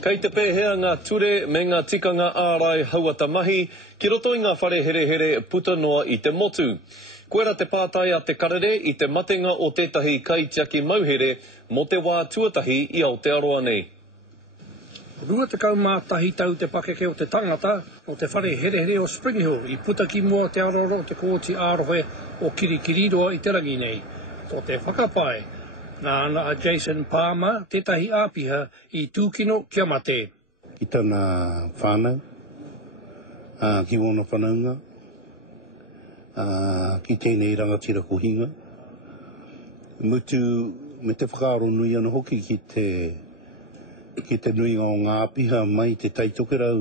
Kei te pēhea ngā ture me ngā tikanga ārai hauata mahi, ki roto i ngā whare here here puta noa i te motu. Koera te pātai a te karere i te matenga o tētahi kaitiaki mauhere mo te wā tuatahi i Aotearoa nei. Rua te kaumātahi tau te pakeke o te tangata o te whare here here o Spring Hill i puta ki mua te aroro o te kōti ārohe o Kirikiriroa i te rangi nei. Ko te whakapai. Nā ana a Jason Palmer, tētahi āpiha i tūkino kia mate. Ki tāna whānau, ki wona whanaunga, ki tēnei rangatira kuhinga. Mutu me te whakaaro nui ana hoki ki te nuinga o ngā āpiha mai te taitokerau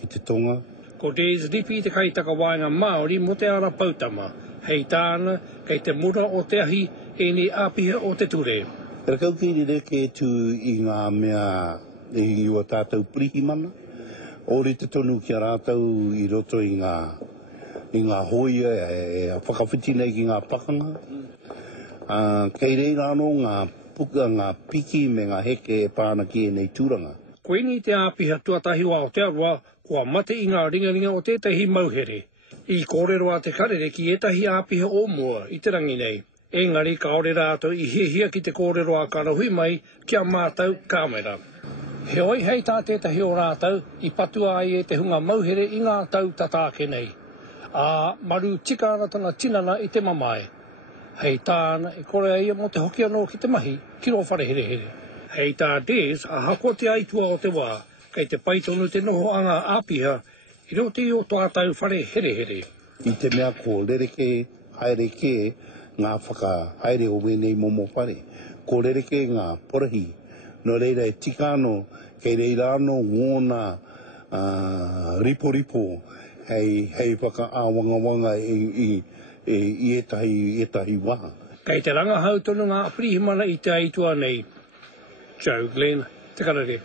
ki te tonga. Ko Des Ripi te kaitaka waenga Māori mo te ara pautama. Hei tāna, kei te mura o te ahi e ni āpiha o te ture. Rakau ki reke tu i ngā mea i ua tātou prihi mana. Ori te tonu ki a rātou i roto i ngā hoia e whakawhiti nei ki ngā pakanga. Kei rei rāno ngā puka, ngā piki me ngā heke e pāna ki e nei tūranga. Koe ni te āpiha tuatahi wa Aotearoa, kua mate i ngā ringaringa o tētahi mauhere. I kōreroa te karere ki etahi āpiha o mua i te rangi nei. Engari kaore rātou i hihia ki te kōreroa karahui mai kia mātau kāmera. He oi hei tā tētahi o rātou i patua ai e te hunga mauhere i ngā tau tatāke nei. Maru tika ana tana tinana i te mamae. Hei tāna e kore ai mo te hoki anō ki te mahi, ki ro whare here here. Hei tā Des a hakote ai tua o te wā, kei te paitonu te noho anga āpiha, i roti o tātou whare here here. I te mea ko lereke, haereke, ngā whaka haere o wenei momo whare. Ko lereke ngā porahi, no reira e tika anō, kei reira anō ngōna ripo, hei whaka āwangawanga i etahi waha. Kei te rangahau tonu ngā aprihimana i te aitua nei. Joe Glenn, te karere.